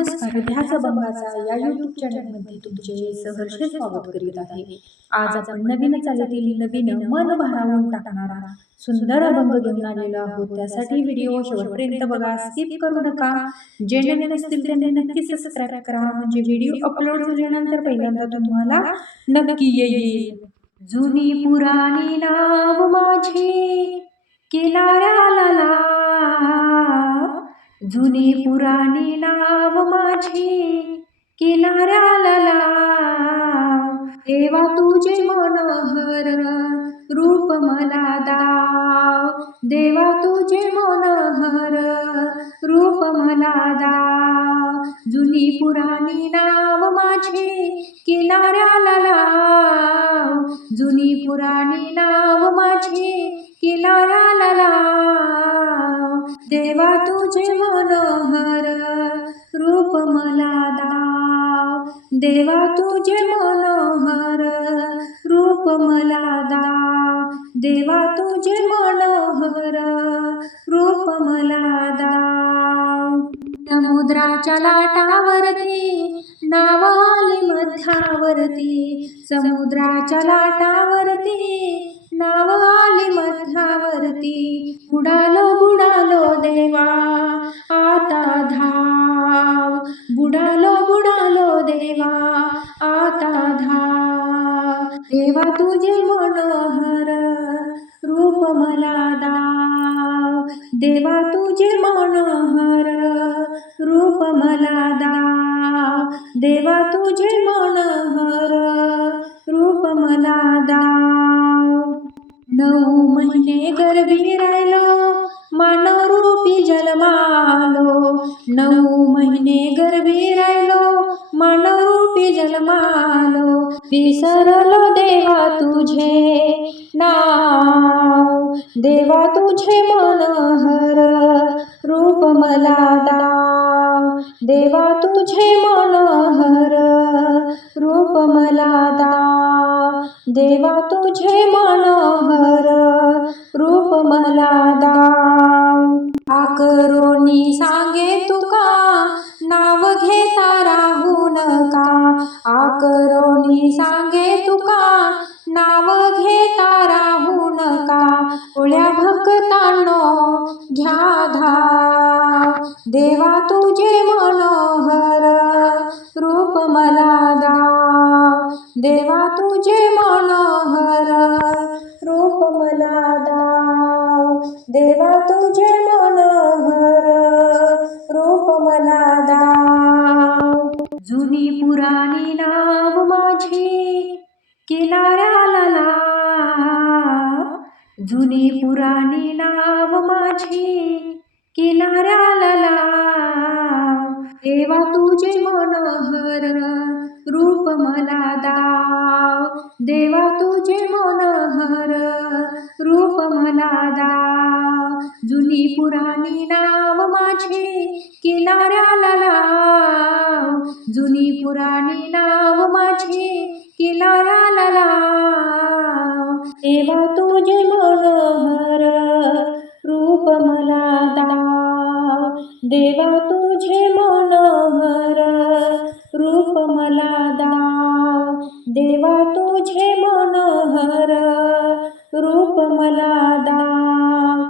नमस्कार ध्यास बंगाचा या युट्यूब चॅनलमध्ये तुमचे सहर्ष स्वागत करीत आहे. आज आपण नवीन चालीतील नवीन मन भारावून टाकणारा सुंदर अभंग घेऊन आलेलो आहोत. त्यासाठी व्हिडिओ शेवटपर्यंत बघा स्किप करू नका. जे नवीन असतील त्यांनी नक्की सबस्क्राईब करा. म्हणजे व्हिडिओ अपलोड झाल्यानंतर पहिल्यांदा तुम्हाला नक्की येईल. जुनी पुराणी नाव माझी. लाव. जुनी पुराणी नाव माझी किनाऱ्याला लाव. देवा तुझे मनोहर रूप मला दाव. देवा तुझे मनोहर रूप मला दाव. जुनी पुराणी नाव माझे किनाऱ्याला लाव. जुनी पुराणी नाव माझी देवा तुझे मनोहर रूप मला दा. देवा तुझे मनोहर रूप मला दा. समुद्राच्या लाटावरती नाव आली मध्यावरती समुद्राच्या लाटावरती नाव आली मध्यावरती बुडालो बुडालो देवा. देवा तुझे मनोहर रूप मला दाव. देवा तुझे मनोहर रूप मला दाव. देवा तुझे मनोहर रूप मला दाव. नऊ महिने गर्भी राहिलो मानव रूपी जन्मालो. नऊ रूपी जन्मालो विसरलो देवा तुझे नाव. देवा तुझे मनोहर रूप मला दाव. देवा तुझे मनोहर रूप मला दाव. देवा तुझे मनोहर रूप मला दाव. आकरोनी सा करोनी सांगे तुका नाव घेता राहू नका. ओळ्या भक्तांनो घ्या धाव. देवा तुझे मनोहर रूप मला दाव. देवा तुझे मनोहर रूप मला दाव. देवा तुझे मनोहर माझी किनाऱ्याला लाव. जुनी पुराणी नाव माझी किनाऱ्याला लाव. देवा तुझे मनोहर रूप मला दाव. देवा तुझे मनोहर रूप मला दाव. जुनी पुराणी नाव माझे किनाऱ्याला लाव. जुनी पुराणी नाव माझे किनाऱ्याला लाव. तेव्हा तुझे मनोहर रूप मला दाव. देवा तुझे मनोहर रूप मला दाव. देवा तुझे मनोहर रूप मला दाव.